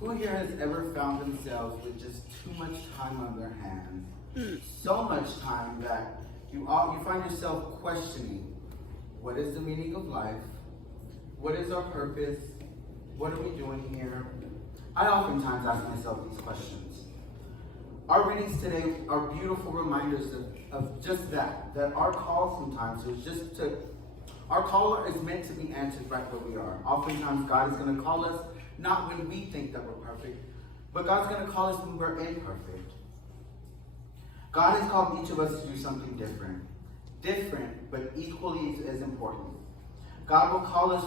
Who here has ever found themselves with just too much time on their hands? So much time that you find yourself questioning, what is the meaning of life? What is our purpose? What are we doing here? I oftentimes ask myself these questions. Our readings today are beautiful reminders of just that our call sometimes is our call is meant to be answered right where we are. Oftentimes God is going to call us not when we think that we're perfect, but God's going to call us when we're imperfect. God has called each of us to do something different. Different, but equally as important. God will call us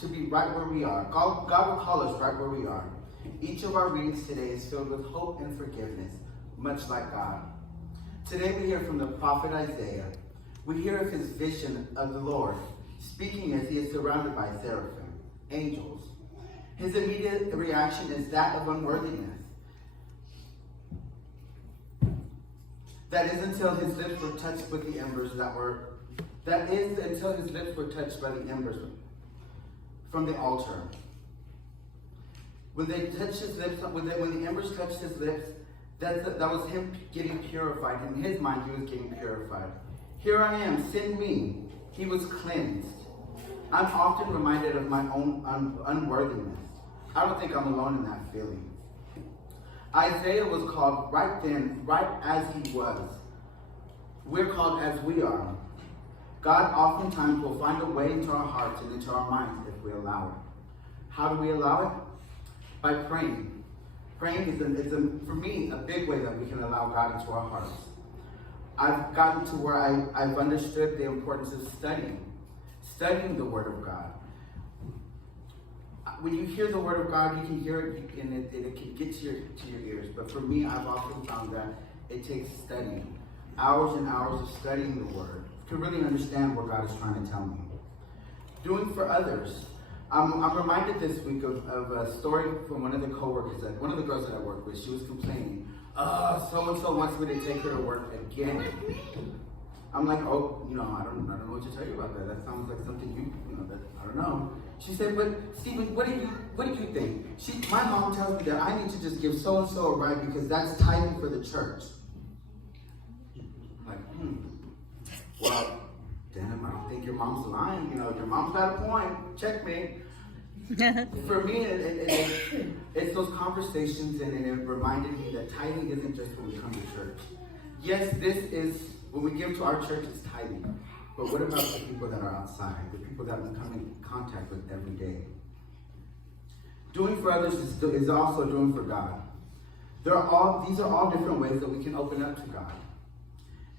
to be right where we are. God will call us right where we are. Each of our readings today is filled with hope and forgiveness, much like God. Today we hear from the prophet Isaiah. We hear of his vision of the Lord, speaking as he is surrounded by seraphim, angels. His immediate reaction is that of unworthiness. That is until his lips were touched with the embers until his lips were touched by the embers from the altar. When they touched his lips, when the embers touched his lips, that was him getting purified. In his mind, he was getting purified. Here I am, send me. He was cleansed. I'm often reminded of my own unworthiness. I don't think I'm alone in that feeling. Isaiah was called right then, right as he was. We're called as we are. God oftentimes will find a way into our hearts and into our minds if we allow it. How do we allow it? By praying. Praying is for me, a big way that we can allow God into our hearts. I've gotten to where I've understood the importance of studying the Word of God. When you hear the Word of God, you can hear it and it can get to your ears. But for me, I've often found that it takes studying. Hours and hours of studying the Word to really understand what God is trying to tell me. Doing for others. I'm reminded this week of a story from one of the coworkers, one of the girls that I work with. She was complaining, so-and-so wants me to take her to work again. I'm like, I don't know what to tell you about that. That sounds like something that I don't know. She said, but Stephen, what do you think? My mom tells me that I need to just give so-and-so a ride because that's tithing for the church. I'm like, well, damn, I don't think your mom's lying. Your mom's got a point. Checkmate. For me, it's those conversations, and it reminded me that tithing isn't just when we come to church. Yes, this is, when we give to our church, it's tithing. But what about the people that are outside, the people that we come in contact with every day? Doing for others is also doing for God. These are all different ways that we can open up to God.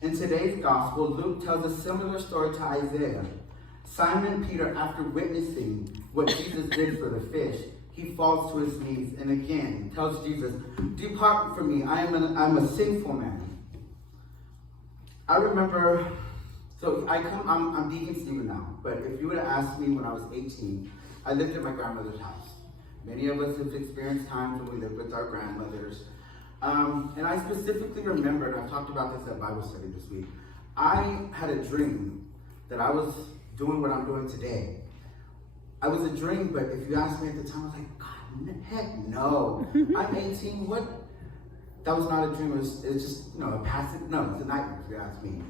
In today's gospel, Luke tells a similar story to Isaiah. Simon Peter, after witnessing what Jesus did for the fish, he falls to his knees and again tells Jesus, "Depart from me, I'm a sinful man." I remember, I'm Deacon Stephen now, but if you would have asked me when I was 18, I lived at my grandmother's house. Many of us have experienced times when we lived with our grandmothers. And I specifically remember, and I've talked about this at Bible study this week, I had a dream that I was doing what I'm doing today. I was a dream, but if you asked me at the time, I was like, God, heck no. I'm 18, what? That was not a dream, it was just, a passive, no, it's a nightmare if you ask me.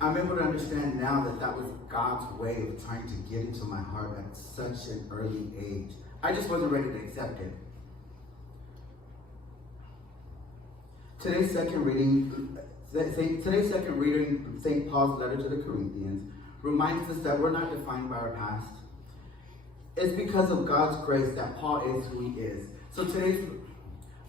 I'm able to understand now that was God's way of trying to get into my heart at such an early age. I just wasn't ready to accept it. Today's second reading, St. Paul's letter to the Corinthians, reminds us that we're not defined by our past. It's because of God's grace that Paul is who he is. So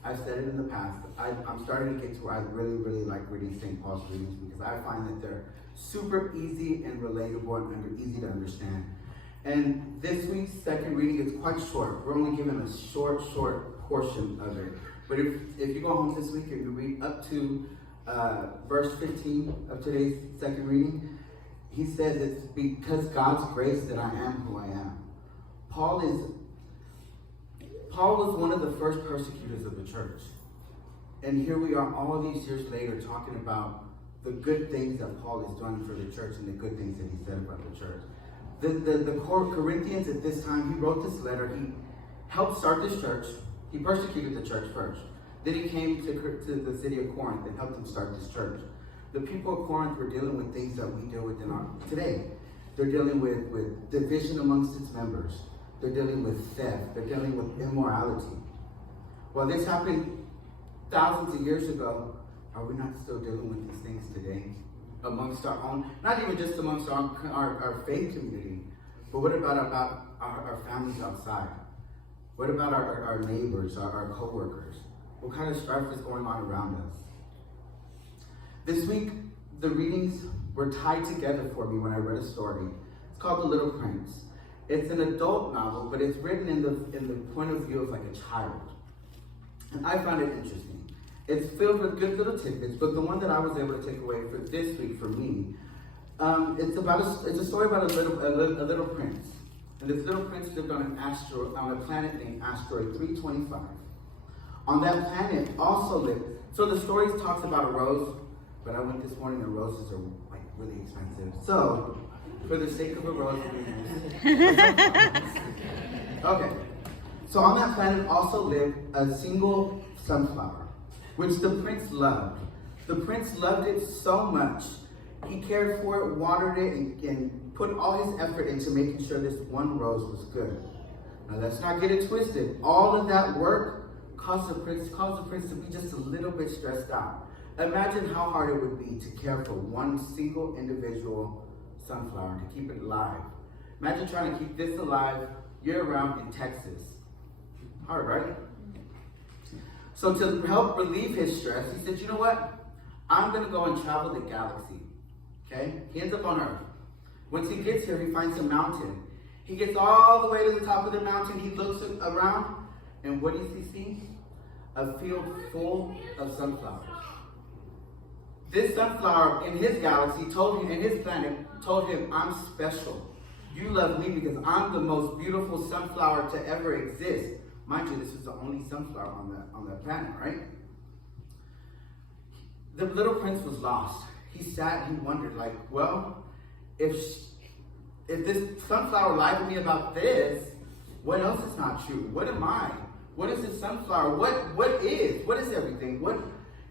I've said it in the past, I'm starting to get to where I really, really like reading St. Paul's readings because I find that they're super easy and relatable and easy to understand. And this week's second reading is quite short. We're only given a short portion of it. But if you go home this week and you read up to verse 15 of today's second reading, he says it's because God's grace that I am who I am. Paul was one of the first persecutors of the church. And here we are all these years later talking about the good things that Paul is doing for the church and the good things that he said about the church. The Corinthians at this time, he wrote this letter. He helped start this church. He persecuted the church first. Then he came to the city of Corinth and helped them start this church. The people of Corinth were dealing with things that we deal with today. They're dealing with division amongst its members. They're dealing with theft. They're dealing with immorality. Well, this happened thousands of years ago. Are we not still dealing with these things today? Amongst our own, not even just amongst our faith community, but what about our families outside? What about our neighbors, our co-workers? What kind of strife is going on around us? This week, the readings were tied together for me when I read a story. It's called The Little Prince. It's an adult novel, but it's written in the point of view of like a child. And I found it interesting. It's filled with good little tidbits, but the one that I was able to take away for this week for me, it's a story about a little prince. And this little prince lived on a planet named Asteroid 325. On that planet also lived, so the story talks about a rose, but I went this morning and roses are like really expensive. So, for the sake of a rose, okay. So on that planet also lived a single sunflower, which the prince loved. The prince loved it so much, he cared for it, watered it, and put all his effort into making sure this one rose was good. Now let's not get it twisted. All of that work caused the prince to be just a little bit stressed out. Imagine how hard it would be to care for one single individual sunflower, to keep it alive. Imagine trying to keep this alive year-round in Texas. Hard, right? So to help relieve his stress, he said, you know what? I'm going to go and travel the galaxy. Okay? He ends up on Earth. Once he gets here, he finds a mountain. He gets all the way to the top of the mountain. He looks around, and what does he see? A field full of sunflowers. This sunflower in his galaxy told him, in his planet, told him, I'm special. You love me because I'm the most beautiful sunflower to ever exist. Mind you, this is the only sunflower on that planet, right? The little prince was lost. He sat, he wondered, like, well, if this sunflower lied to me about this, what else is not true? What am I? What is this sunflower? What is everything?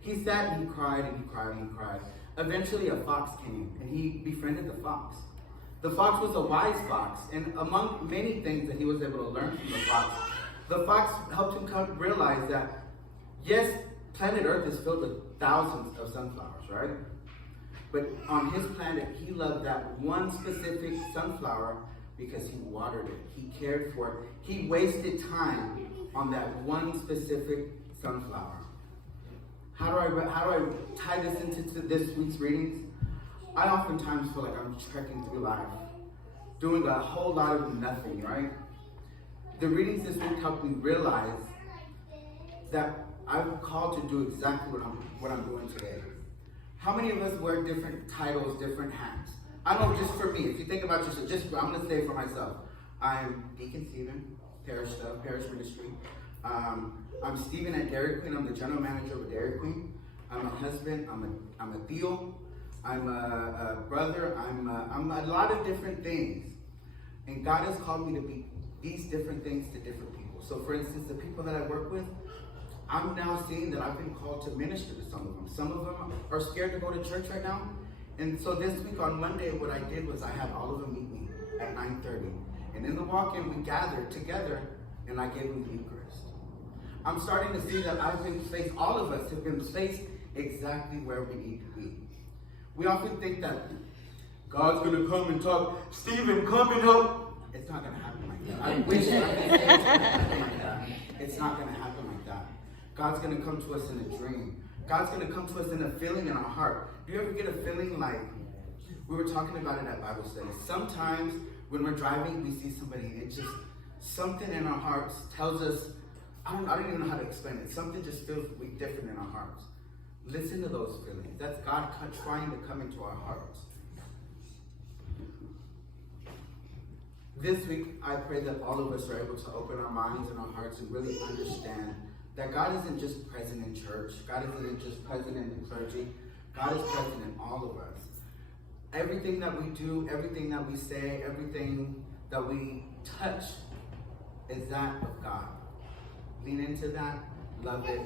He sat and he cried and he cried and he cried. Eventually a fox came and he befriended the fox. The fox was a wise fox, and among many things that he was able to learn from the fox helped him realize that, yes, planet Earth is filled with thousands of sunflowers, right? But on his planet, he loved that one specific sunflower because he watered it, he cared for it, he wasted time on that one specific sunflower. How do I tie this into this week's readings? I oftentimes feel like I'm trekking through life, doing a whole lot of nothing, right? The readings this week helped me realize that I'm called to do exactly what I'm doing today. How many of us wear different titles, different hats? I know just for me, if you think about yourself, I'm going to say for myself, I'm Deacon Stephen, Parish Ministry. I'm Stephen at Dairy Queen. I'm the general manager of Dairy Queen. I'm a husband. I'm a Theo. I'm a brother. I'm a lot of different things. And God has called me to be these different things to different people. So for instance, the people that I work with, I'm now seeing that I've been called to minister to some of them. Some of them are scared to go to church right now. And so this week on Monday, what I did was I had all of them meet me at 9:30. And in the walk-in, we gathered together and I gave them the Eucharist. I'm starting to see that I've been placed, all of us have been placed exactly where we need to be. We often think that God's going to come and talk, Stephen, come and help. It's not going to happen like that. I wish I could say it's going to happen like that. It's not going to happen like that. God's going to come to us in a dream. God's going to come to us in a feeling in our heart. Do you ever get a feeling like, we were talking about it at Bible study. Sometimes when we're driving, we see somebody and it just, something in our hearts tells us, I don't even know how to explain it. Something just feels different in our hearts. Listen to those feelings. That's God trying to come into our hearts. This week, I pray that all of us are able to open our minds and our hearts and really understand that God isn't just present in church. God isn't just present in the clergy. God is present in all of us. Everything that we do, everything that we say, everything that we touch is that of God. lean into that, love it,